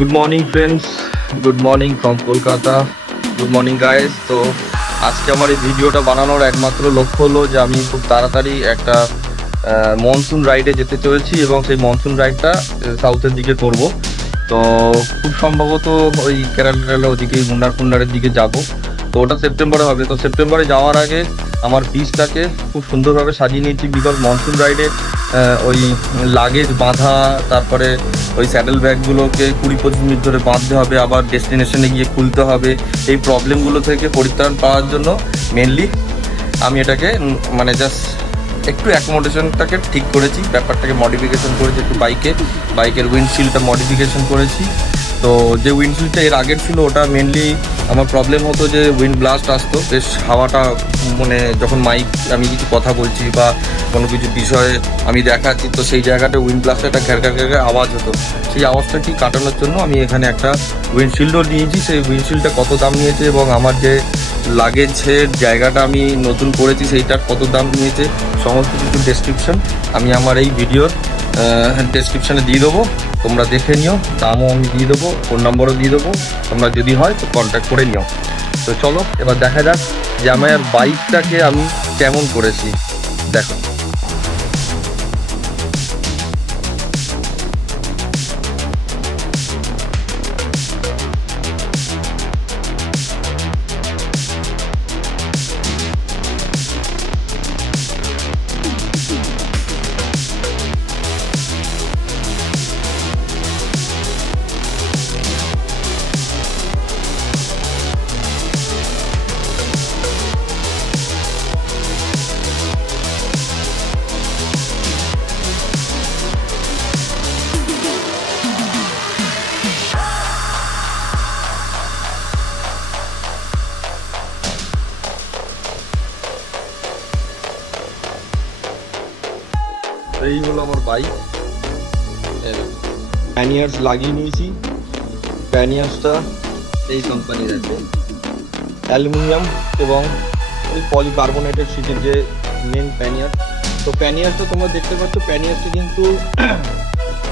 Good morning friends, good morning from Kolkata. Good morning guys. तो आज के हमारे भिडियोটা বানানোর একমাত্র লক্ষ্য হলো যে আমি খুব তাড়াতাড়ি একটা মনসুন রাইডে যেতে চলেছি এবং সেই মনসুন রাইডটা সাউথের দিকে করব। তো খুব সম্ভবত ওই কেরালা ওদিকে মুন্নারের দিকে যাব। তো ওটা সেপ্টেম্বরে হবে। তো সেপ্টেম্বরে যাওয়ার আগে আমার পিচটাকে খুব সুন্দরভাবে সাজিয়ে নিয়েছি, বিকজ মনসুন রাইডে ওই লাগেজ বাঁধা, তারপরে ওই স্যাডেল ব্যাগগুলোকে 20-25 মিনিট ধরে বাঁধতে হবে, আবার ডেস্টিনেশনে গিয়ে খুলতে হবে। এই প্রবলেমগুলো থেকে পরিত্রাণ পাওয়ার জন্য মেনলি আমি এটাকে মানে জাস্ট একটু অ্যাকোমোডেশনটাকে ঠিক করেছি, ব্যাপারটাকে মডিফিকেশন করেছি একটু। বাইকের উইন্ডশিল্ডটা মডিফিকেশন করেছি। তো যে উইন্ডশিল্ডটা এর আগের ছিল ওটা মেনলি আমার প্রবলেম হতো যে উইন্ড ব্লাস্ট আসতো, বেশ হাওয়াটা মানে যখন আমি কিছু কথা বলছি বা কোনো কিছু বিষয়ে আমি দেখাচ্ছি তো সেই জায়গাটা উইন্ড ব্লাস্টে একটা ঘ্যার আওয়াজ হতো। সেই আওয়াজটা ঠিক কাটানোর জন্য আমি এখানে একটা উইন্ডশিল্ডও নিয়েছি। সেই উইন্ডশিল্ডটা কত দাম নিয়েছে এবং আমার যে লাগেজের জায়গাটা আমি নতুন করেছি সেইটার কত দাম নিয়েছে সমস্ত কিছু ডেসক্রিপশন আমি আমার এই ভিডিওর ডেসক্রিপশানে দিয়ে দেবো, তোমরা দেখে নিও। দামও আমি দিয়ে দেবো, ফোন নম্বরও দিয়ে দেবো, তোমরা যদি হয় তো কন্ট্যাক্ট করে নিও। তো চলো এবার দেখা যাক যে আমার বাইকটাকে আমি কেমন করেছি, দেখো। এই হলো আমার বাইক, প্যানিয়ার্স লাগিয়ে নিয়েছি। প্যানিয়ার্সটা এই কোম্পানির আছে, অ্যালুমিনিয়াম এবং ওই পলিকার্বনেটেড শীটের যে মেন প্যানিয়ার। তো প্যানিয়ার্সটা তোমরা দেখতে পাচ্ছ, প্যানিয়ার্সটা কিন্তু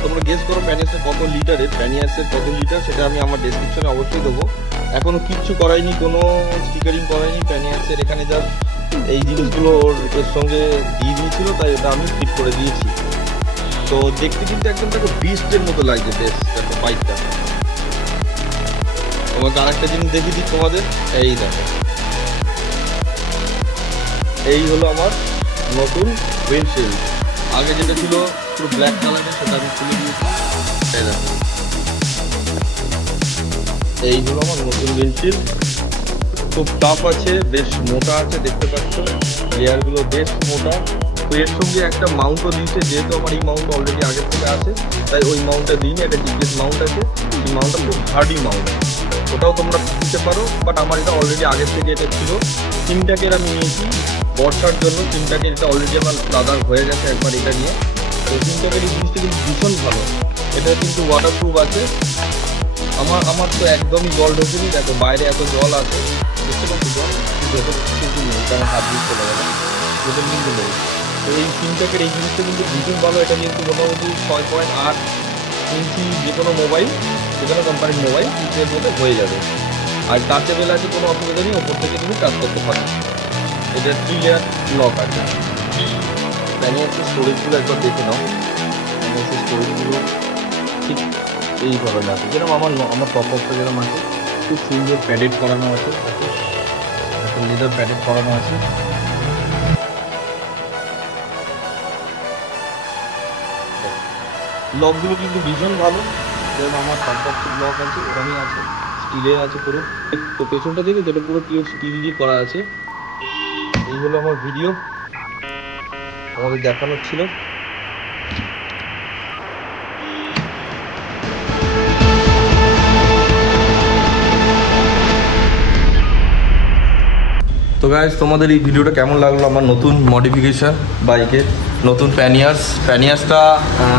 তোমরা গেস করো প্যানিয়ার্সটা কত লিটারের, প্যানিয়ার্সের কত লিটার সেটা আমি আমার ডেসক্রিপশনে অবশ্যই দেবো। এখনও কিচ্ছু করাইনি, কোনো স্টিকারিং করাইনি প্যানিয়ার্সের, এখানে জাস্ট এই জিনিসগুলো এর সঙ্গে দিয়ে দিয়েছিল তাই এটা আমি ফিট করে দিয়েছি। তো দেখতে কিন্তু একদম তাকে বিস্টের মতো লাগছে বেশ দেখো বাইকটা। তোমাকে আরেকটা জিনিস দেখিয়ে দিই তোমাদের, এই দেখো এই হলো আমার নতুন উইন্ডশিল্ড। আগে যেটা ছিল পুরো ব্ল্যাক কালারের সেটা আমি খুলে দিয়েছি। এই দেখো এই হলো আমার নতুন উইন্ডশিল্ড, খুব টাফ আছে, বেশ মোটা আছে, দেখতে পাচ্ছ লেয়ারগুলো বেশ মোটা। তো এর সঙ্গে একটা মাউন্টও দিয়েছে, যেহেতু আমার এই মাউন্ট অলরেডি আগের থেকে আছে তাই ওই মাউন্টটা দিইনি, একটা জিপিএস মাউন্ট আছে। এই মাউন্টটা খুব হার্ডি মাউন্ট, ওটাও তোমরা দিতে পারো, বাট আমার এটা অলরেডি আগের থেকে এটা ছিল। সিমটাকের আমি নিয়েছি বর্ষার জন্য, সিমটাকের এটা অলরেডি আমার দাদার হয়ে গেছে একবার এটা নিয়ে। তো সিমটাকের এই জিনিসটা কিন্তু ভীষণ ভালো, এটা কিন্তু ওয়াটারপ্রুফ আছে। আমার তো একদমই জল ঢোকেনি, দেখো বাইরে এত জল আছে, বুঝতে পারছি জল ভেতর কিন্তু নেই, কারণ হাত দিয়ে চলে গেল, ভেতর কিন্তু নেই। তো এই সিমটাকের এই জিনিসটা কিন্তু ভীষণ ভালো, এটা কিন্তু মোটামুটি 6.8 ইঞ্চি যে কোনো মোবাইল, যে কোনো কোম্পানির মোবাইল এর মধ্যে হয়ে যাবে। আর টাচেবেল আছে, কোনো অসুবিধা নেই, ওপর থেকে তুমি টাচ করতে পারো। এটা 3 লেয়ার লক আছে। প্যানিয়ার্সের স্টোরেজগুলো একবার দেখে নাও, প্যানিয়ার্সের স্টোরেজগুলো ঠিক এই ধরনের আছে, যেরকম আমার টপ আপটা যেরকম আছে, খুব সুন্দর প্যাডেড করানো আছে, একটা লেদার প্যাডেড করানো আছে। লকগুলো কিন্তু ভীষণ ভালো, যেরকম আমার টপ বক্সের লক আছে ওরকমই আছে, স্টিলের আছে পুরো। তো পেছনটা দেখে যেটা পুরো পিওর স্টিল দিয়ে করা আছে। এই হলো আমার ভিডিও, আমাদের দেখানোর ছিল। তো গাইস তোমাদের এই ভিডিওটা কেমন লাগলো, আমার নতুন মডিফিকেশান বাইকের নতুন প্যানিয়ার্সটা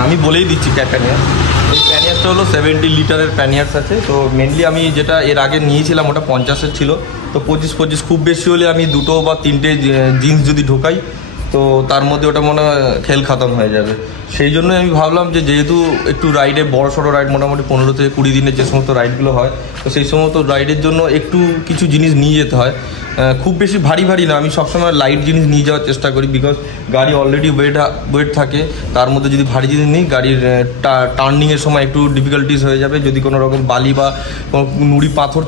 আমি বলেই দিচ্ছি প্যানিয়ার্স। এই প্যানিয়ার্সটা হলো 70 লিটারের প্যানিয়ার্স আছে। তো মেনলি আমি যেটা এর আগে নিয়েছিলাম ওটা 50-এর ছিল, তো 25 খুব বেশি হলে আমি 2 বা 3টে জিন্স যদি ঢোকাই তো তার মধ্যে ওটা মনে হয় খেল খতম হয়ে যাবে। সেই জন্য আমি ভাবলাম যে যেহেতু একটু রাইডে বড় সড়ো রাইড মোটামুটি 15 থেকে 20 দিনের যে সমস্ত রাইডগুলো হয়, তো সেই সমস্ত রাইডের জন্য একটু কিছু জিনিস নিয়ে যেতে হয়। খুব বেশি ভারী না, আমি সবসময় লাইট জিনিস নিয়ে যাওয়ার চেষ্টা করি, বিকজ গাড়ি অলরেডি ওয়েট থাকে, তার মধ্যে যদি ভারী জিনিস নিই গাড়ির টার্নিংয়ের সময় একটু ডিফিকাল্টিস হয়ে যাবে। যদি কোনো রকম বালি বা নুড়ি পাথর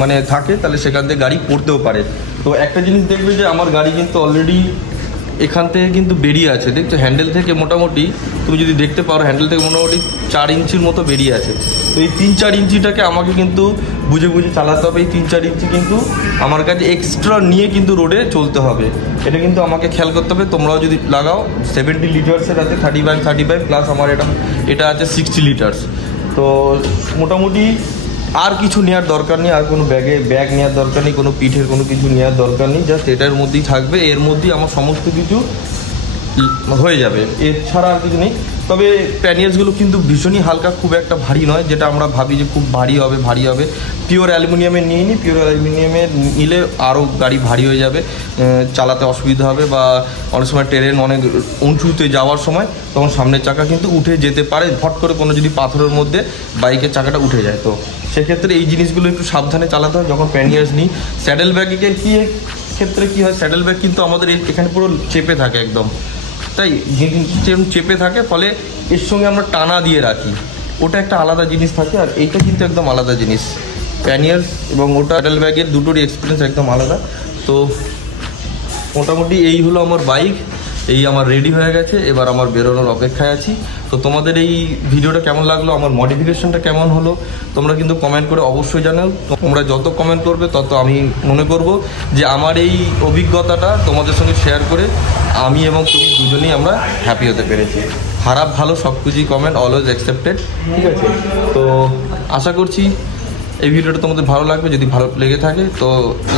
মানে থাকে তাহলে সেখান থেকে গাড়ি পড়তেও পারে। তো একটা জিনিস দেখবে যে আমার গাড়ি কিন্তু অলরেডি এখান থেকে কিন্তু বেরিয়ে আছে, দেখছো হ্যান্ডেল থেকে মোটামুটি তুমি যদি দেখতে পারো হ্যান্ডেল থেকে মোটামুটি 4 ইঞ্চির মতো বেরিয়ে আছে। তো এই 3-4 ইঞ্চিটাকে আমাকে কিন্তু বুঝে চালাতে হবে। এই 3-4 ইঞ্চি কিন্তু আমার কাছে এক্সট্রা নিয়ে কিন্তু রোডে চলতে হবে, এটা কিন্তু আমাকে খেয়াল করতে হবে। তোমরাও যদি লাগাও 70 লিটার্সের আছে 35 প্লাস আমার এটা আছে 60 লিটার্স। তো মোটামুটি আর কিছু নেওয়ার দরকার নেই, আর কোনো ব্যাগ নেওয়ার দরকার নেই, কোনো পিঠের কোনো কিছু নেওয়ার দরকার নেই, জাস্ট এটার মধ্যেই থাকবে, এর মধ্যেই আমার সমস্ত কিছু হয়ে যাবে, এছাড়া আর কিছু নেই। তবে প্যানিয়ার্সগুলো কিন্তু ভীষণই হালকা, খুব একটা ভারী নয়, যেটা আমরা ভাবি যে খুব ভারী হবে। পিওর অ্যালুমিনিয়ামের নিয়ে নিই, পিওর অ্যালুমিনিয়ামের নিলে আরও গাড়ি ভারী হয়ে যাবে, চালাতে অসুবিধা হবে, বা অনেক সময় ট্রেন অনেক উঁচুতে যাওয়ার সময় তখন সামনের চাকা কিন্তু উঠে যেতে পারে, ফট করে কোনো যদি পাথরের মধ্যে বাইকের চাকাটা উঠে যায়। তো সেক্ষেত্রে এই জিনিসগুলো একটু সাবধানে চালাতে হয় যখন প্যানিয়ার্স নিই। স্যাডেল ব্যাগের ক্ষেত্রে কী হয়, স্যাডেল ব্যাগ কিন্তু আমাদের এখানে পুরো চেপে থাকে একদম, তাই যেরকম চেপে থাকে, ফলে এর সঙ্গে আমরা টানা দিয়ে রাখি, ওটা একটা আলাদা জিনিস থাকে, আর এইটা কিন্তু একদম আলাদা জিনিস। প্যানিয়ার্স এবং ওটা স্যাডেল ব্যাগের দুটোরই এক্সপিরিয়েন্স একদম আলাদা। তো মোটামুটি এই হলো আমার বাইক, এই আমার রেডি হয়ে গেছে, এবার আমার বেরোনোর অপেক্ষায় আছি। তো তোমাদের এই ভিডিওটা কেমন লাগলো, আমার মডিফিকেশনটা কেমন হলো, তোমরা কিন্তু কমেন্ট করে অবশ্যই জানাও। তোমরা যত কমেন্ট করবে তত আমি মনে করব যে আমার এই অভিজ্ঞতাটা তোমাদের সঙ্গে শেয়ার করে আমি এবং তুমি দুজনেই আমরা হ্যাপি হতে পেরেছি। খারাপ ভালো সব কিছুই কমেন্ট অলওয়েজ অ্যাকসেপ্টেড, ঠিক আছে? তো আশা করছি এই ভিডিওটা তোমাদের ভালো লাগবে। যদি ভালো লেগে থাকে তো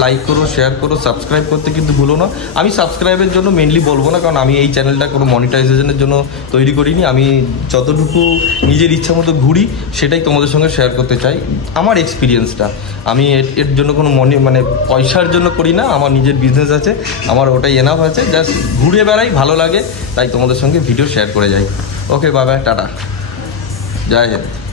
লাইক করো, শেয়ার করো, সাবস্ক্রাইব করতে কিন্তু ভুলো না। আমি সাবস্ক্রাইবের জন্য মেনলি বলবো না, কারণ আমি এই চ্যানেলটা কোনো মনিটাইজেশনের জন্য তৈরি করিনি। আমি যতটুকু নিজের ইচ্ছা মতো ঘুরি সেটাই তোমাদের সঙ্গে শেয়ার করতে চাই, আমার এক্সপিরিয়েন্সটা। আমি এর জন্য কোনো মানে পয়সার জন্য করি না, আমার নিজের বিজনেস আছে, আমার ওটাই এনাফ আছে, জাস্ট ঘুরে বেড়াই, ভালো লাগে, তাই তোমাদের সঙ্গে ভিডিও শেয়ার করে যাই। ওকে, বাই বাই, টাটা, জয় হিন্দ।